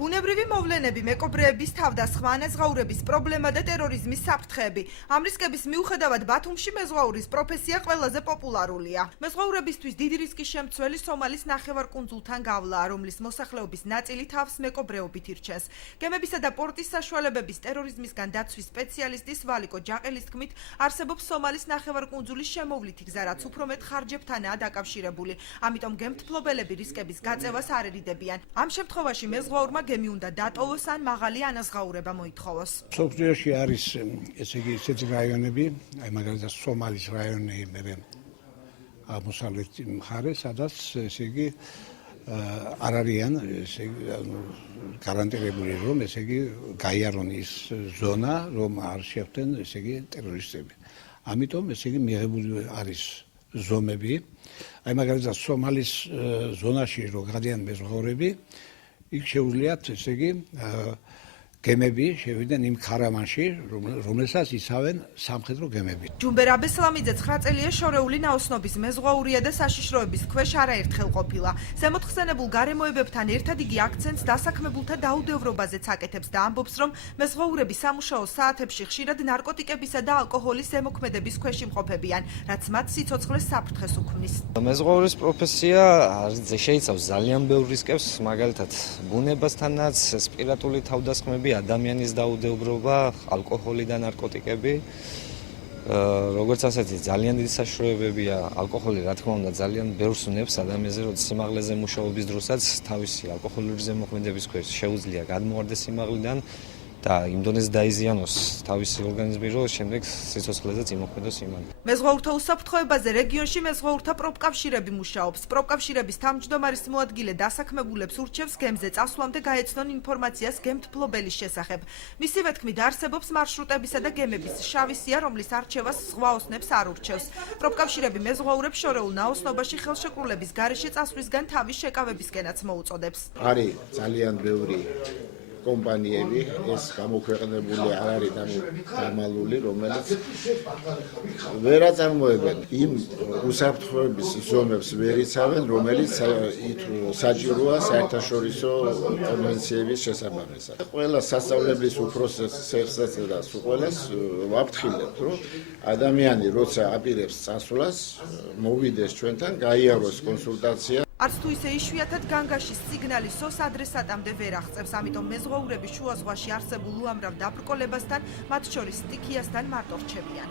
ბუნებრივი მოვლენები, მეკობრეების თავდასხმა, ანაზღაურების პრობლემა და ტერორიზმის საფრთხეები. ამ რისკების მიუხედავად ბათუმში მეზღვაურის პროფესია ყველაზე პოპულარულია. მეზღვაურებისთვის დიდი რისკის შემცველი სომალის ნახევარკუნძულთან გავლაა, რომლის მოსახლეობის ნაწილი თავს მეკობრეობით ირჩევს. გემებისა და პორტის საშუალებების ტერორიზმისგან დაცვის სპეციალისტის ვალიკო ჯაყელის თქმით, არსებობს სომალის ნახევარკუნძულის შემოვლითი გზა, რაც უფრო მეტ ხარჯებთანაა დაკავშირებული. ამიტომ გემთმფლობელები რისკების გაწევას არ ერიდებიან. ამ შემთხვევაში მეზღვაურმა გემი უნდა დატოვოს ან მაღალი ანაზღაურება მოითხოვოს. სოფლიოში არის ესე იგი ისეთი რაიონები, აი მაგალითად სომალის რაიონი, მე აღმოსავლეთ მხარე, სადაც ესე იგი არ არიან ესე იგი გარანტირებული რომ ესე იგი გაიარონ ის ზონა, რომ არ შეხვდნენ ესე იგი ტერორისტები. ამიტომ ესე იგი მიღებული არის ზომები. აი მაგალითად სომალის ზონაში რო გადიან მეზღვაურები, იქ შეუძლიათ ესე იგი გემები შევიდნენ იმ ქარავანში, რომელსაც იცავენ სამხედრო გემები. ჯუმბერ აბესლამიძე 9 წელია შორეული ნაოსნობის მეზღვაურია და საშიშროების ქვეშ არაერთხელ ყოფილა. ზემოთხსენებულ გარემოებებთან ერთად იგი აქცენტს დასაქმებულთა დაუდევრობაზეც აკეთებს და ამბობს, რომ მეზღვაურები სამუშაო საათებში ხშირად ნარკოტიკებისა და ალკოჰოლის ზემოქმედების ქვეშ იმყოფებიან, რაც მათ სიცოცხლეს საფრთხეს უქმნის. მეზღვაურის პროფესია შეიცავს ძალიან ბევრ რისკებს, მაგალითად ბუნებასთანაც, სპირტული თავდასხმები, ადამიანის დაუდევრობა, ალკოჰოლი და ნარკოტიკები. როგორც ასეთი ძალიან დიდი საშიშროებებია ალკოჰოლი, რა თქმა უნდა, ძალიან ბევრს უნებს ადამიანზე, როდის სიმაღლეზე მუშაობის დროსაც თავისი ალკოჰოლური ზემოქმედების ქვეშ შეუძლია გადმოვარდეს სიმაღლიდან და იმ დონეზე დაიზიანოს თავისი ორგანიზმი, რომ შემდეგ სიცოცხლეზეც იმოქმედოს იმან. მეზღვაურთა უსაფრთხოებაზე რეგიონში მეზღვაურთა პროფკავშირები მუშაობს. პროფკავშირების თავმჯდომარის მოადგილე დასაქმებულებს ურჩევს გემზე წასვლამდე გაეცნონ ინფორმაციას გემთმფლობელის შესახებ. მისივე თქმით, არსებობს მარშრუტებისა და გემების შავი სია, რომლის არჩევას ზღვა ოსნებს არ ურჩევს. პროფკავშირები მეზღვაურებს შორეულ ნაოსნობაში ხელშეკრულების გარეშე წასვლისგან თავის შეკავებისკენაც მოუწოდებს. არის ძალიან ბევრი კომპანიები, ეს გამოქვეყნებული არ არის დამალული, რომელიც ვერ აწარმოებენ იმ უსაფრთხოების ზომებს ვერ იცავენ, რომელიც საჭიროა საერთაშორისო კონვენციების შესაბამისად. ყველა სასწავლებლის უფროსებსაც და ყველას ვაფრთხილებთ, რომ ადამიანი როცა აპირებს წასვლას, მოვიდეს ჩვენთან, გაიაროს კონსულტაცია. არც თუ ისე იშვიათად განგაშის სიგნალი სოს ადრესატამდე ვერ აღწევს, ამიტომ მეზღვაურები შუა ზღვაში არსებულ უამრავ დაბრკოლებასთან, მათ შორის სტიქიასთან მარტო რჩებიან.